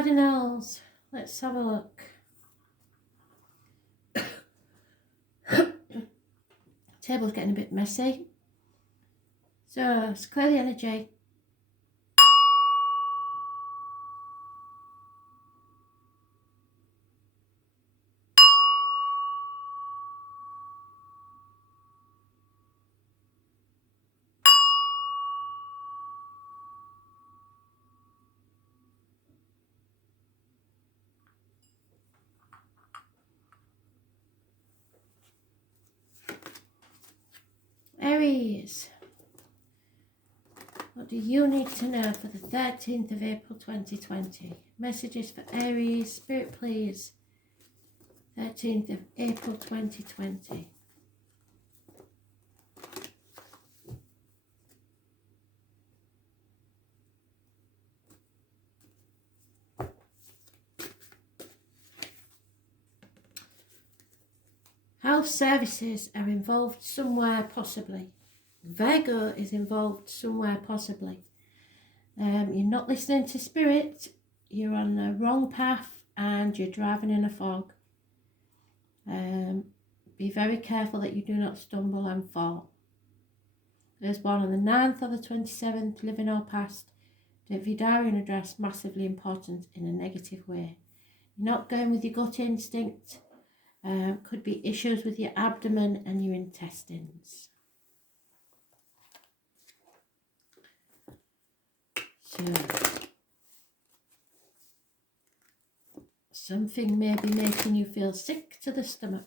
Cardinals, let's have a look. Table's getting a bit messy. So, let's clear the energy. Aries, what do you need to know for the 13th of April 2020? Messages for Aries, Spirit please. 13th of April 2020. Health services are involved somewhere possibly. Virgo is involved somewhere possibly. You're not listening to spirit, you're on the wrong path and you're driving in a fog. Be very careful that you do not stumble and fall. There's one on the 9th or the 27th, living or past. Don't view diary and address massively important in a negative way. You're not going with your gut instinct. Could be issues with your abdomen and your intestines. So, something may be making you feel sick to the stomach.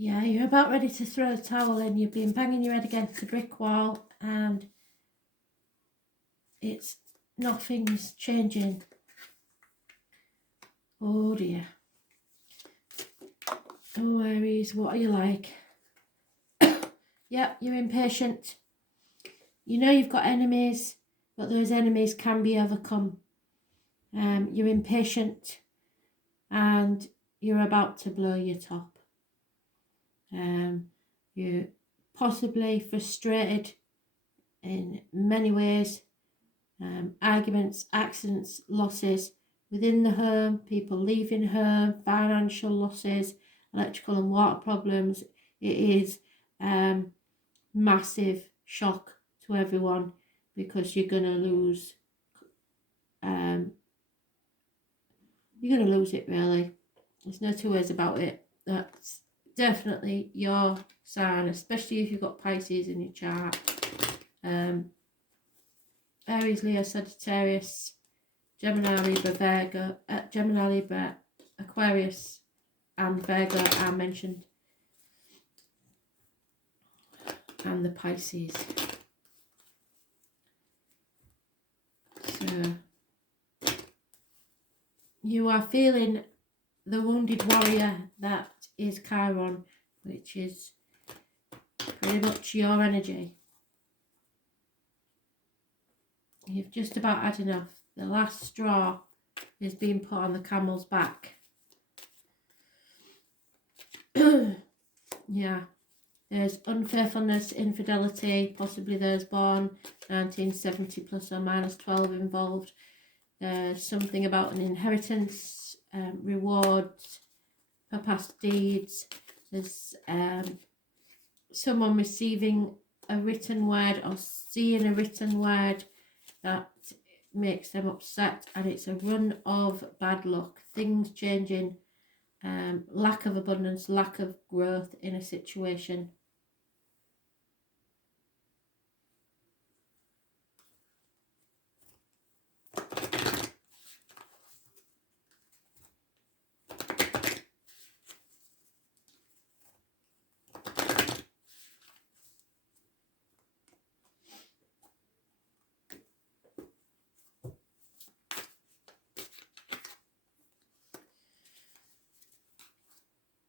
Yeah, you're about ready to throw the towel in. You've been banging your head against a brick wall and nothing's changing. Oh dear. Oh Aries, what are you like? Yeah, you're impatient. You know you've got enemies, but those enemies can be overcome. You're impatient and you're about to blow your top. You're possibly frustrated in many ways. Arguments, accidents, losses within the home, people leaving home, financial losses, electrical and water problems. It is massive shock to everyone because you're gonna lose it really. There's no two ways about it. That's definitely your sign, especially if you've got Pisces in your chart. Aries, Leo, Sagittarius, Gemini, Libra, Aquarius and Virgo are mentioned. And the Pisces. So, you are feeling the wounded warrior that is Chiron, which is pretty much your energy. You've just about had enough. The last straw is being put on the camel's back. Yeah. There's unfaithfulness, infidelity, possibly those born 1970 plus or minus 12 involved. There's something about an inheritance, rewards for past deeds. There's someone receiving a written word or seeing a written word that makes them upset, and it's a run of bad luck, things changing, lack of abundance, lack of growth in a situation.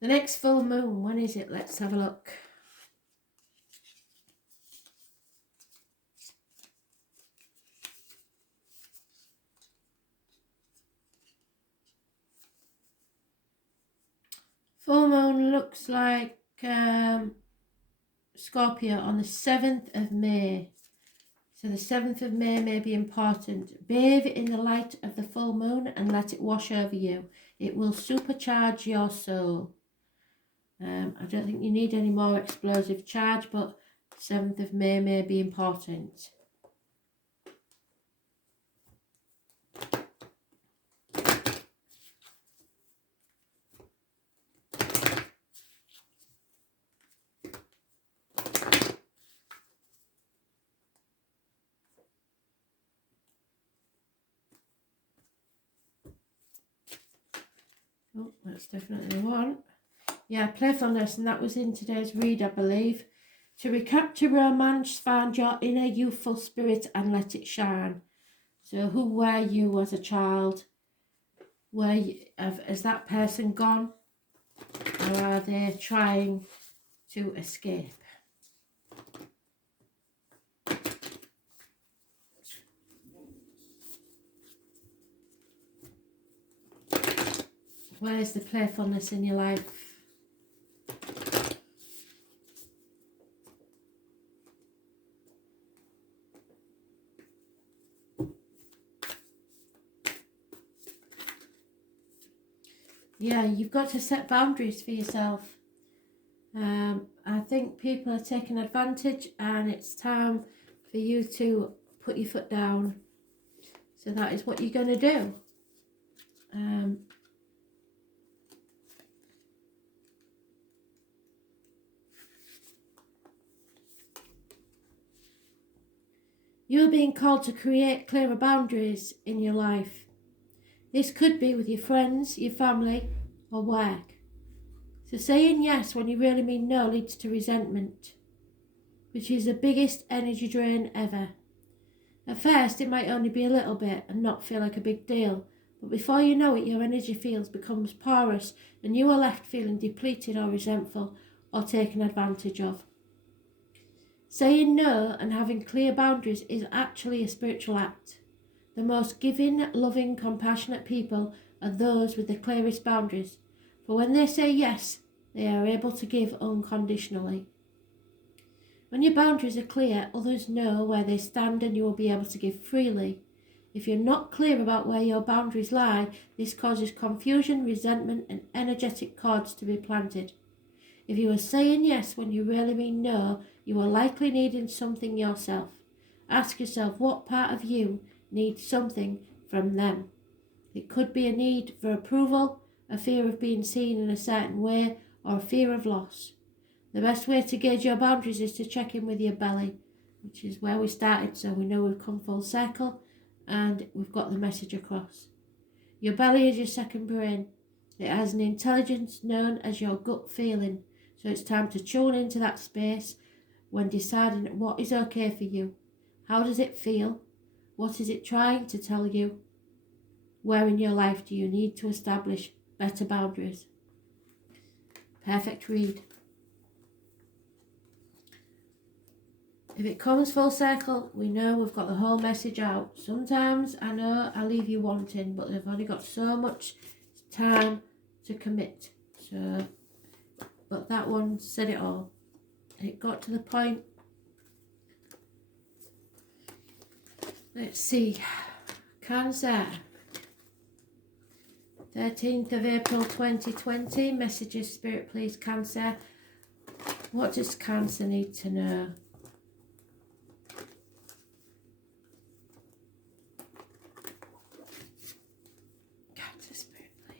The next full moon, when is it? Let's have a look. looks like Scorpio on the 7th of May. So the 7th of May may be important. Bathe in the light of the full moon and let it wash over you. It will supercharge your soul. I don't think you need any more explosive charge, but 7th of May may be important. Oh, that's definitely one. Yeah, playfulness, and that was in today's read, I believe. To recapture romance, find your inner youthful spirit and let it shine. So who were you as a child? Has that person gone? Or are they trying to escape? Where's the playfulness in your life? Yeah, you've got to set boundaries for yourself. I think people are taking advantage, and it's time for you to put your foot down. So that is what you're going to do. You're being called to create clearer boundaries in your life. This could be with your friends, your family, or work. So saying yes when you really mean no leads to resentment, which is the biggest energy drain ever. At first, it might only be a little bit and not feel like a big deal, but before you know it, your energy field becomes porous and you are left feeling depleted or resentful or taken advantage of. Saying no and having clear boundaries is actually a spiritual act. The most giving, loving, compassionate people are those with the clearest boundaries, for when they say yes, they are able to give unconditionally. When your boundaries are clear, others know where they stand and you will be able to give freely. If you're not clear about where your boundaries lie, this causes confusion, resentment, and energetic cords to be planted. If you are saying yes when you really mean no, you are likely needing something yourself. Ask yourself what part of you needs something from them. It could be a need for approval, a fear of being seen in a certain way, or a fear of loss. The best way to gauge your boundaries is to check in with your belly, which is where we started, so we know we've come full circle and we've got the message across. Your belly is your second brain. It has an intelligence known as your gut feeling, so it's time to tune into that space when deciding what is okay for you. How does it feel? What is it trying to tell you? Where in your life do you need to establish better boundaries? Perfect read. If it comes full circle, we know we've got the whole message out. Sometimes I know I leave you wanting, but they've only got so much time to commit. But that one said it all. It got to the point. Let's see. Cancer. 13th of April 2020. Messages, Spirit, please, Cancer. What does Cancer need to know? Cancer, Spirit, please.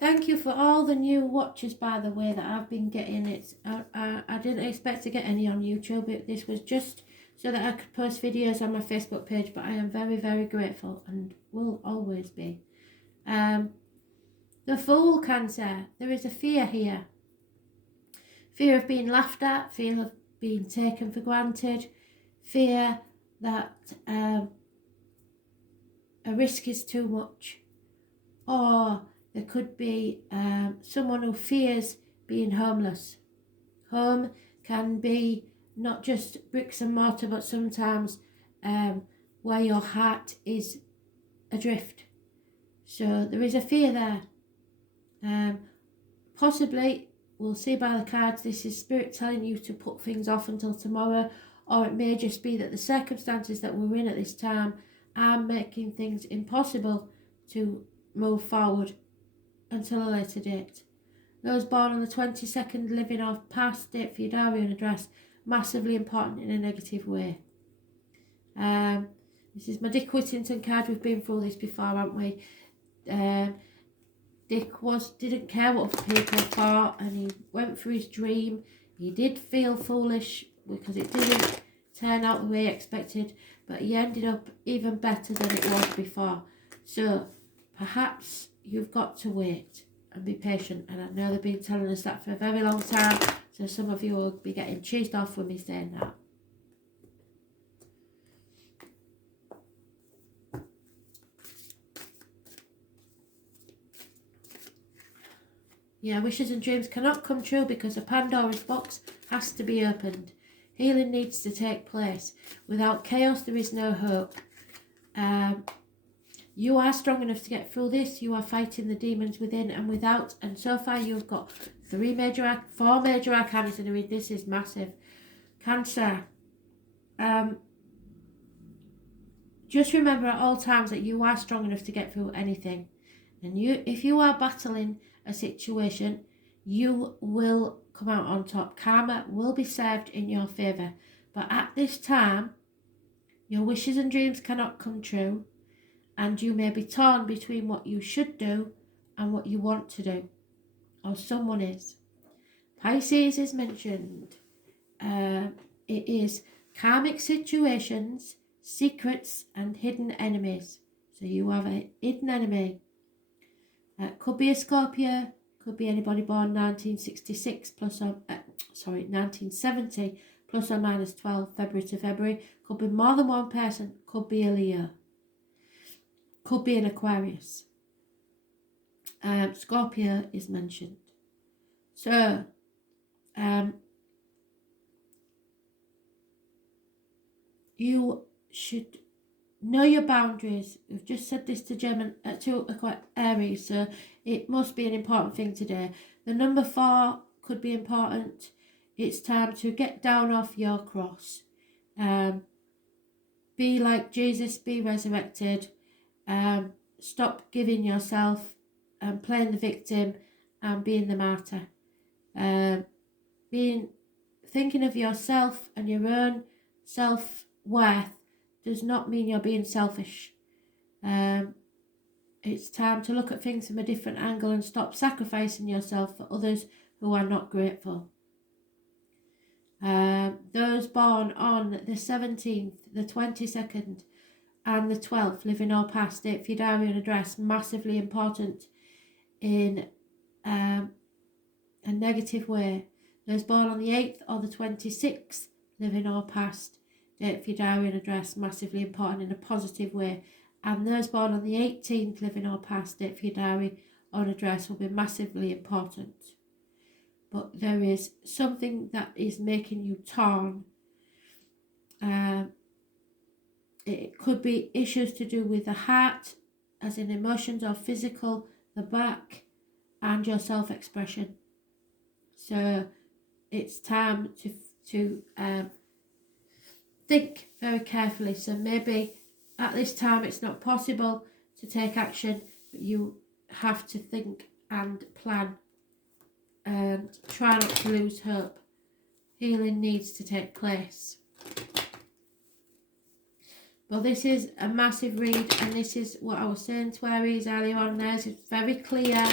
Thank you for all the new watches, by the way, that I've been getting. I didn't expect to get any on YouTube. This was just so that I could post videos on my Facebook page, but I am very, very grateful and will always be. The Fool, Cancer. There is a fear here. Fear of being laughed at, fear of being taken for granted, fear that a risk is too much, or there could be someone who fears being homeless. Home can be not just bricks and mortar, but sometimes where your heart is adrift. So there is a fear there. Possibly, we'll see by the cards, this is Spirit telling you to put things off until tomorrow, or it may just be that the circumstances that we're in at this time are making things impossible to move forward until a later date. Those born on the 22nd, living off past, date for your diary and address, massively important in a negative way. This is my Dick Whittington card. We've been through this before, haven't we? Dick didn't care what people thought, and he went for his dream. He did feel foolish because it didn't turn out the way he expected, but he ended up even better than it was before. So perhaps you've got to wait and be patient, and I know they've been telling us that for a very long time, so some of you will be getting cheesed off with me saying that. Yeah, wishes and dreams cannot come true because a Pandora's box has to be opened. Healing needs to take place. Without chaos, there is no hope. You are strong enough to get through this. You are fighting the demons within and without. And so far, you've got four major arcana to read. This is massive. Cancer. Just remember at all times that you are strong enough to get through anything. And if you are battling a situation, you will come out on top. Karma will be served in your favour. But at this time, your wishes and dreams cannot come true, and you may be torn between what you should do and what you want to do, or someone is. Pisces is mentioned. It is karmic situations, secrets, and hidden enemies. So you have a hidden enemy. Could be a Scorpio, could be anybody born 1966 1970 plus or minus 12 February to February. Could be more than one person, could be a Leo, could be an Aquarius. Scorpio is mentioned. So, you should know your boundaries. We've just said this to Aries, so it must be an important thing today. The number 4 could be important. It's time to get down off your cross. Be like Jesus, be resurrected. Stop giving yourself and playing the victim and being the martyr. Thinking of yourself and your own self-worth does not mean you're being selfish. It's time to look at things from a different angle and stop sacrificing yourself for others who are not grateful. Those born on the 17th, the 22nd and the 12th, living or past, date for your diary and address, massively important in a negative way. Those born on the 8th or the 26th, living or past, date for your diary and address, massively important in a positive way. And those born on the 18th, living or past, date for your diary or address will be massively important. But there is something that is making you torn. It could be issues to do with the heart, as in emotions or physical, the back, and your self-expression. So it's time to think very carefully. So maybe at this time it's not possible to take action, but you have to think and plan and try not to lose hope. Healing needs to take place. Well, this is a massive read, and this is what I was saying to Aries earlier on. Theirs is very clear.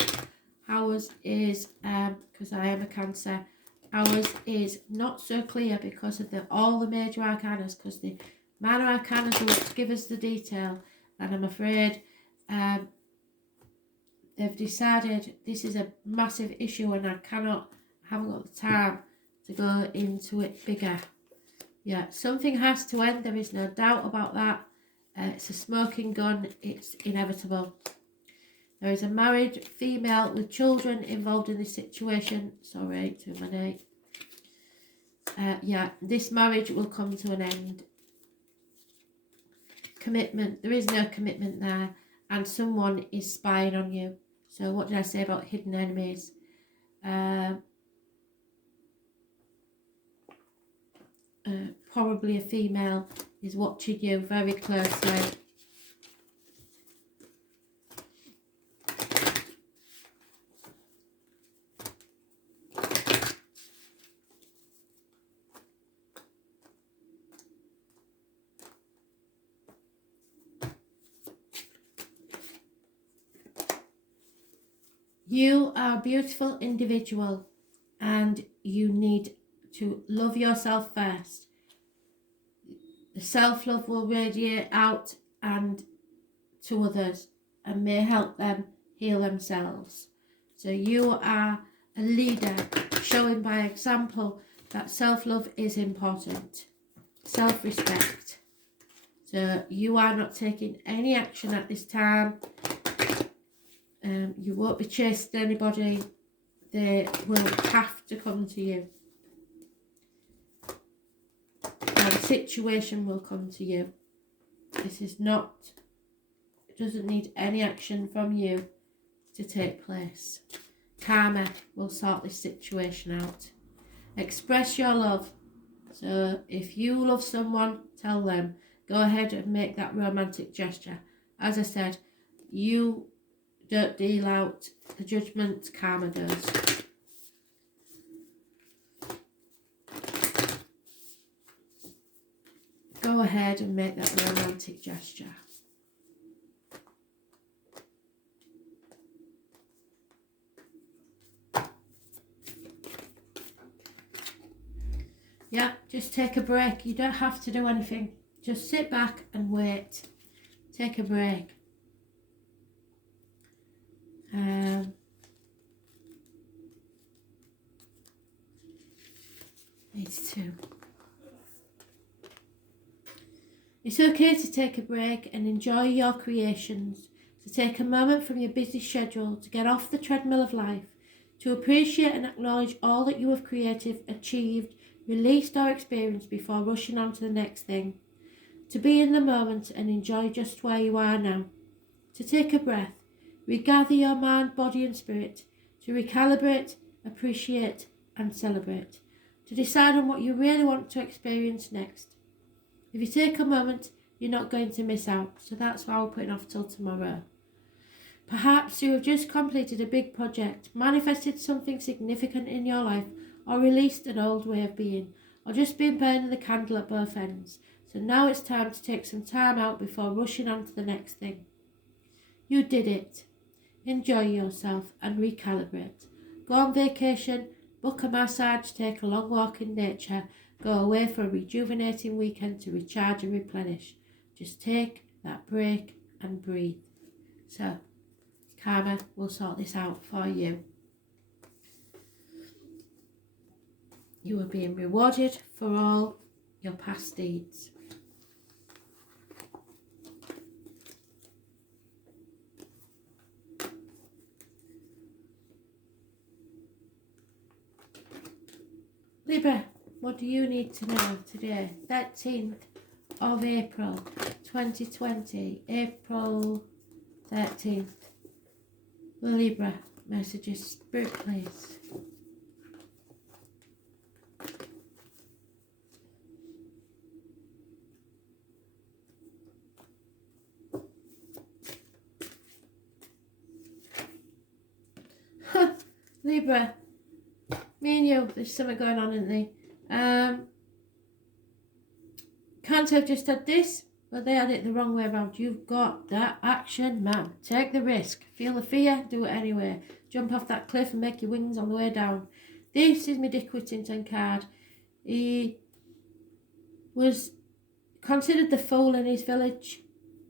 Ours is, because I am a Cancer, ours is not so clear because of all the major arcanas, because the minor arcanas will give us the detail, and I'm afraid they've decided this is a massive issue, and I haven't got the time to go into it bigger. Yeah, something has to end. There is no doubt about that. It's a smoking gun. It's inevitable. There is a married female with children involved in this situation. Sorry, to my name. Yeah, this marriage will come to an end. Commitment, there is no commitment there, and someone is spying on you. So what did I say about hidden enemies? Probably a female is watching you very closely. You are a beautiful individual and you need to love yourself first. The self-love will radiate out and to others and may help them heal themselves. So you are a leader, showing by example that self-love is important. Self-respect. So you are not taking any action at this time. You won't be chasing anybody. They will have to come to you. And the situation will come to you. This is not, it doesn't need any action from you to take place. Karma will sort this situation out. Express your love. So if you love someone, tell them. Go ahead and make that romantic gesture. As I said, you don't deal out the judgment, karma does. Go ahead and make that romantic gesture. Yeah, just take a break. You don't have to do anything. Just sit back and wait. Take a break. It's two. It's okay to take a break and enjoy your creations, to take a moment from your busy schedule to get off the treadmill of life, to appreciate and acknowledge all that you have created, achieved, released or experienced before rushing on to the next thing, to be in the moment and enjoy just where you are now, to take a breath, regather your mind, body and spirit, to recalibrate, appreciate and celebrate, to decide on what you really want to experience next. If you take a moment, you're not going to miss out, so that's why we're putting off till tomorrow. Perhaps you have just completed a big project, manifested something significant in your life, or released an old way of being, or just been burning the candle at both ends. So now it's time to take some time out before rushing on to the next thing. You did it. Enjoy yourself and recalibrate. Go on vacation, book a massage, take a long walk in nature, go away for a rejuvenating weekend to recharge and replenish. Just take that break and breathe. So, karma will sort this out for you. You are being rewarded for all your past deeds. Libra, what do you need to know today? 13th of April 2020, April 13th. Libra, messages, Spirit please. Libra, me and you, there's something going on, isn't there? Can't have just had this, but they had it the wrong way around. You've got that action, man. Take the risk. Feel the fear, do it anyway. Jump off that cliff and make your wings on the way down. This is my Dick Whittington card. He was considered the fool in his village.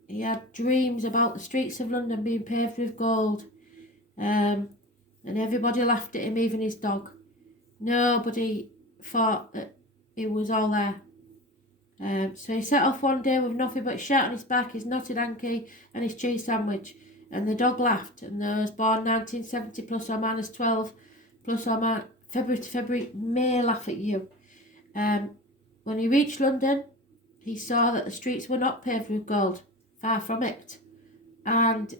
He had dreams about the streets of London being paved with gold. And everybody laughed at him, even his dog. Nobody thought that he was all there. So he set off one day with nothing but a shirt on his back, his knotted hanky and his cheese sandwich. And the dog laughed. And those born 1970 plus or minus 12 plus or minus February to February may laugh at you. When he reached London, he saw that the streets were not paved with gold, far from it, and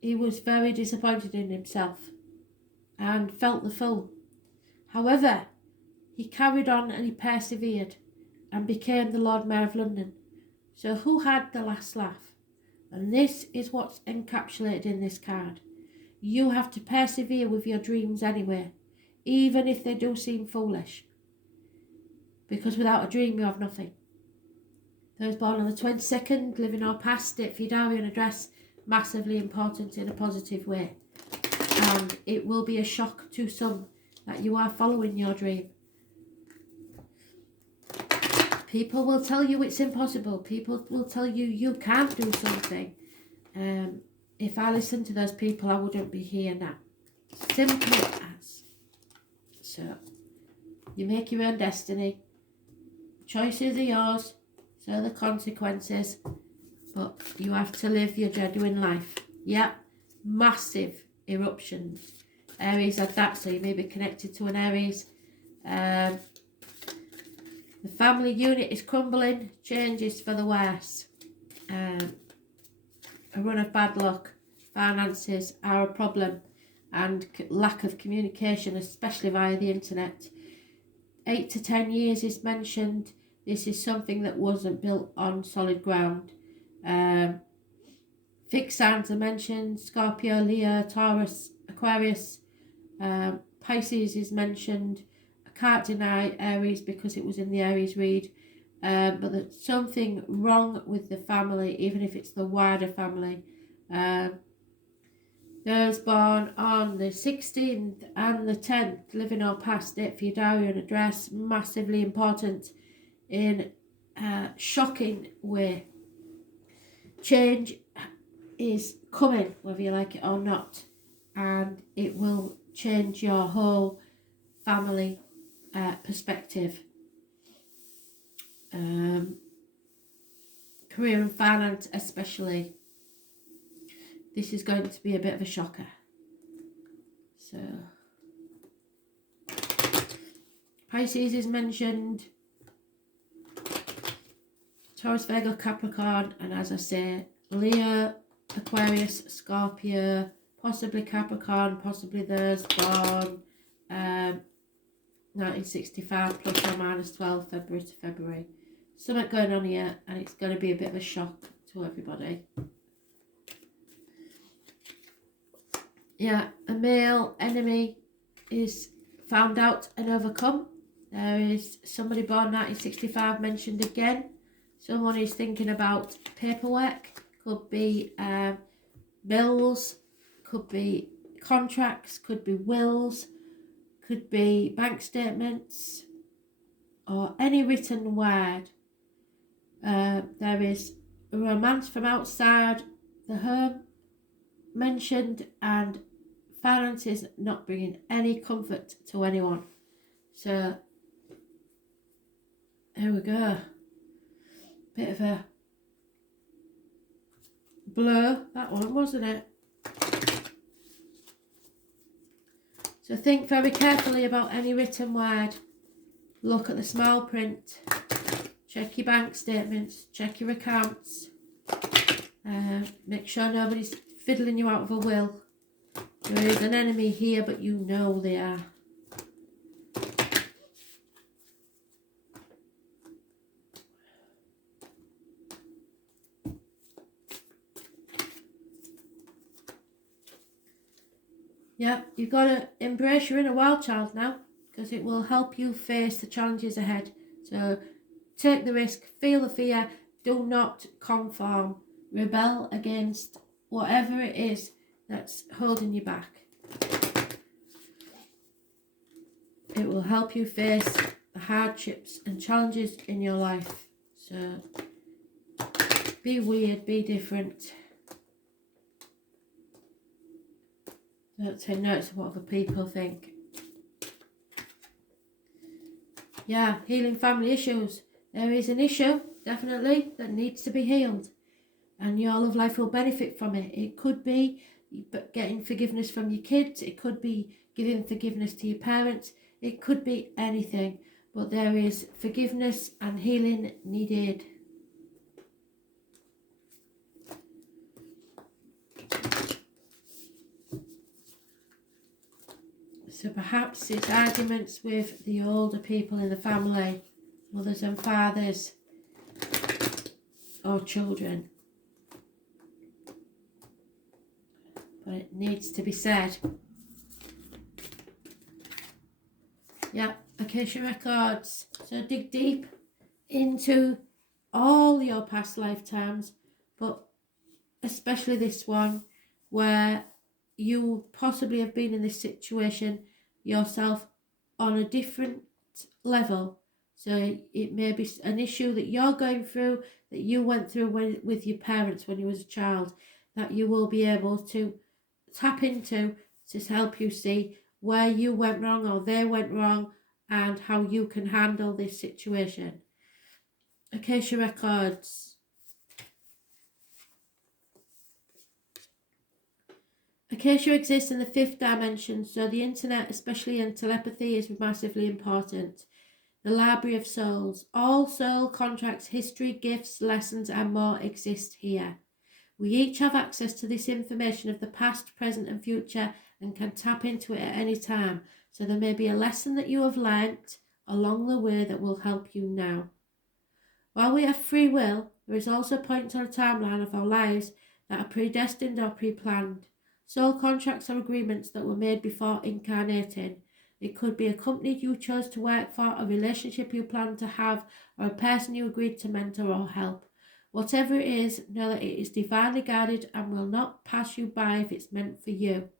he was very disappointed in himself and felt the fool. However, he carried on and he persevered and became the Lord Mayor of London. So who had the last laugh? And this is what's encapsulated in this card. You have to persevere with your dreams anyway, even if they do seem foolish. Because without a dream, you have nothing. Those born on the 22nd, living or past, date for your diary and address, massively important in a positive way. And it will be a shock to some that you are following your dream. People will tell you it's impossible. People will tell you you can't do something. If I listened to those people, I wouldn't be here now. Simple as. So, you make your own destiny. Choices are yours, so are the consequences. But you have to live your genuine life. Yep, massive eruptions. Aries had that, so you may be connected to an Aries. The family unit is crumbling, changes for the worse. A run of bad luck, finances are a problem, and lack of communication, especially via the internet. 8 to 10 years is mentioned. This is something that wasn't built on solid ground. Fixed signs are mentioned: Scorpio, Leo, Taurus, Aquarius. Pisces is mentioned. I can't deny Aries because it was in the Aries read. But there's something wrong with the family, even if it's the wider family. Those born on the 16th and the 10th, living or past, date for your diary and address, massively important in a shocking way. Change is coming, whether you like it or not, and it will change your whole family perspective. Career and finance especially. This is going to be a bit of a shocker. So, Pisces is mentioned. Taurus, Virgo, Capricorn, and as I say, Leo, Aquarius, Scorpio, possibly Capricorn, possibly those born 1965 plus or minus 12 February to February. Something going on here, and it's going to be a bit of a shock to everybody. Yeah, a male enemy is found out and overcome. There is somebody born 1965 mentioned again. Someone is thinking about paperwork. Could be bills, could be contracts, could be wills, could be bank statements, or any written word. There is a romance from outside the home mentioned, and finances not bringing any comfort to anyone. So here we go. Bit of a blur, that one, wasn't it? So think very carefully about any written word. Look at the small print. Check your bank statements. Check your accounts. Make sure nobody's fiddling you out of a will. There is an enemy here, but you know they are. Yeah, you've got to embrace your inner wild child now, because it will help you face the challenges ahead. So take the risk, feel the fear, do not conform, rebel against whatever it is that's holding you back. It will help you face the hardships and challenges in your life. So be weird, be different. Don't take notice of what other people think. Yeah, healing family issues. There is an issue, definitely, that needs to be healed. And your love life will benefit from it. It could be getting forgiveness from your kids. It could be giving forgiveness to your parents. It could be anything. but there is forgiveness and healing needed. So perhaps it's arguments with the older people in the family, mothers and fathers, or children. But it needs to be said. Yeah, Akasha Records. So dig deep into all your past lifetimes, but especially this one, where you possibly have been in this situation yourself on a different level. So it may be an issue that you're going through, that you went through with your parents when you was a child, that you will be able to tap into to help you see where you went wrong or they went wrong and how you can handle this situation. Akasha Records. Akasha exists in the 5th dimension, so the internet, especially in telepathy, is massively important. The Library of Souls. All soul contracts, history, gifts, lessons and more exist here. We each have access to this information of the past, present and future and can tap into it at any time. So there may be a lesson that you have learnt along the way that will help you now. While we have free will, there is also points on a timeline of our lives that are predestined or pre-planned. Soul contracts are agreements that were made before incarnating. It could be a company you chose to work for, a relationship you plan to have, or a person you agreed to mentor or help. Whatever it is, know that it is divinely guided and will not pass you by if it's meant for you.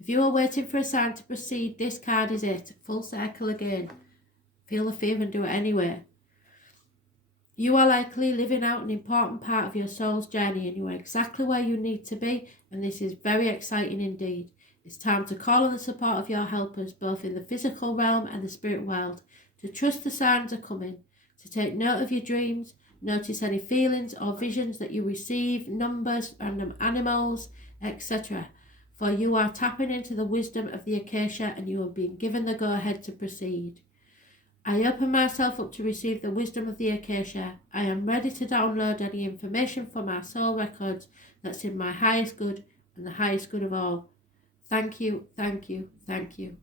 If you are waiting for a sign to proceed, this card is it. Full circle again. Feel the fear and do it anyway. You are likely living out an important part of your soul's journey and you are exactly where you need to be, and this is very exciting indeed. It's time to call on the support of your helpers, both in the physical realm and the spirit world, to trust the signs are coming, to take note of your dreams, notice any feelings or visions that you receive, numbers, random animals, etc. For you are tapping into the wisdom of the Akasha and you are being given the go-ahead to proceed. I open myself up to receive the wisdom of the Akasha. I am ready to download any information from my soul records that's in my highest good and the highest good of all. Thank you, thank you, thank you.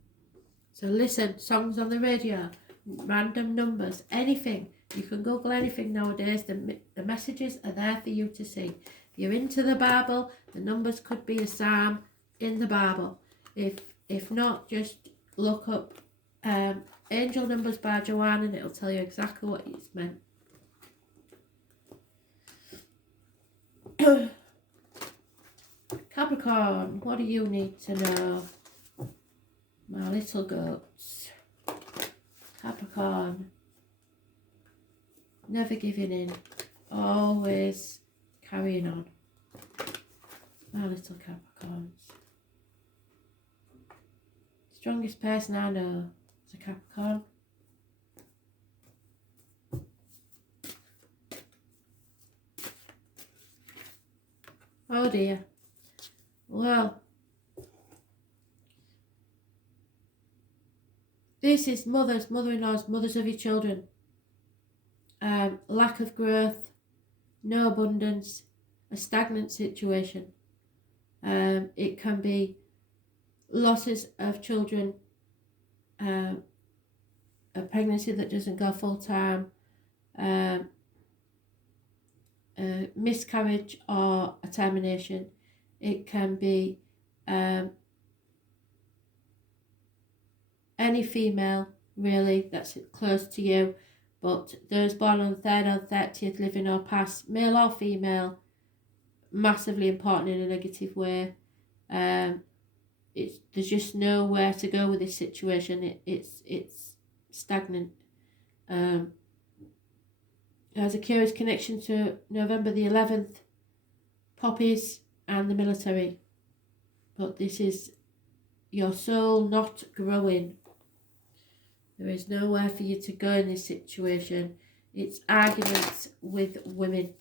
So listen, songs on the radio, random numbers, anything. You can Google anything nowadays. The messages are there for you to see. If you're into the Bible, the numbers could be a psalm in the Bible. If not, just look up Angel Numbers by Joanne and it'll tell you exactly what it's meant. Capricorn, what do you need to know? My little goats. Capricorn. Never giving in. Always carrying on. My little Capricorns. Strongest person I know is a Capricorn. Oh dear. Well, this is mothers, mother-in-laws, mothers of your children. Lack of growth, no abundance, a stagnant situation. It can be losses of children, a pregnancy that doesn't go full time, a miscarriage or a termination. It can be any female really that's close to you, but those born on the 3rd or 30th, living or past, male or female, massively important in a negative way. There's just nowhere to go with this situation. It's stagnant. Has a curious connection to November the 11th, poppies and the military. But this is your soul not growing. There is nowhere for you to go in this situation. It's arguments with women.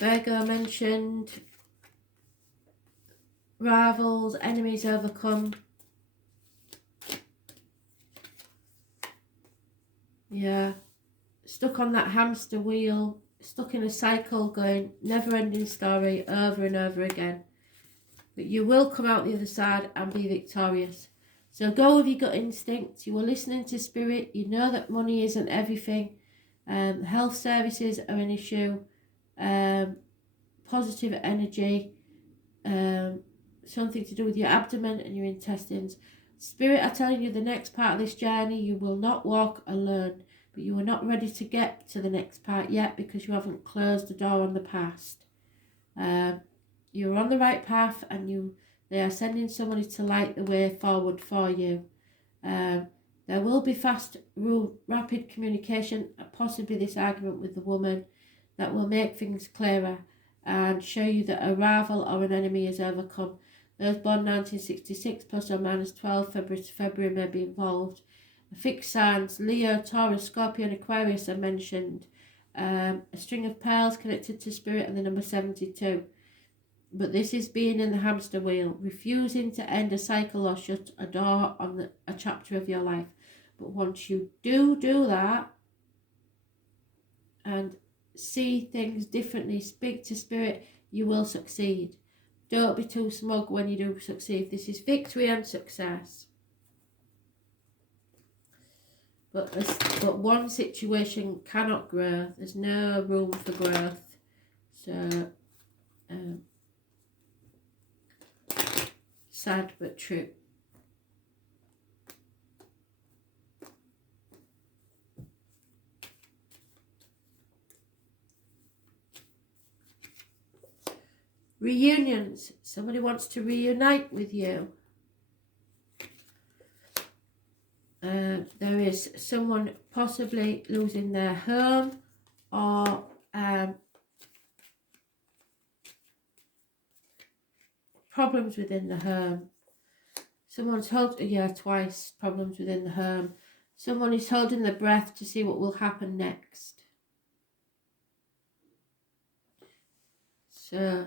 Virgo mentioned. Rivals, enemies overcome. Yeah. Stuck on that hamster wheel. Stuck in a cycle going, never-ending story, over and over again. But you will come out the other side and be victorious. So go with your gut instinct. You are listening to spirit. You know that money isn't everything. Health services are an issue. Positive energy. Something to do with your abdomen and your intestines. Spirit are telling you the next part of this journey, you will not walk alone. But you are not ready to get to the next part yet because you haven't closed the door on the past. You're on the right path, and they are sending somebody to light the way forward for you. There will be fast, rapid communication, possibly this argument with the woman, that will make things clearer and show you that a rival or an enemy is overcome. Those born 1966 plus or minus 12 February to February may be involved. Fixed signs, Leo, Taurus, Scorpio and Aquarius are mentioned. A string of pearls connected to spirit and the number 72. But this is being in the hamster wheel, refusing to end a cycle or shut a door on a chapter of your life. But once you do that and see things differently, speak to spirit, you will succeed. Don't be too smug when you do succeed. This is victory and success. But one situation cannot grow. There's no room for growth. So, sad but true. Reunions. Somebody wants to reunite with you. There is someone possibly losing their home or problems within the home. Someone's twice problems within the home. Someone is holding their breath to see what will happen next. So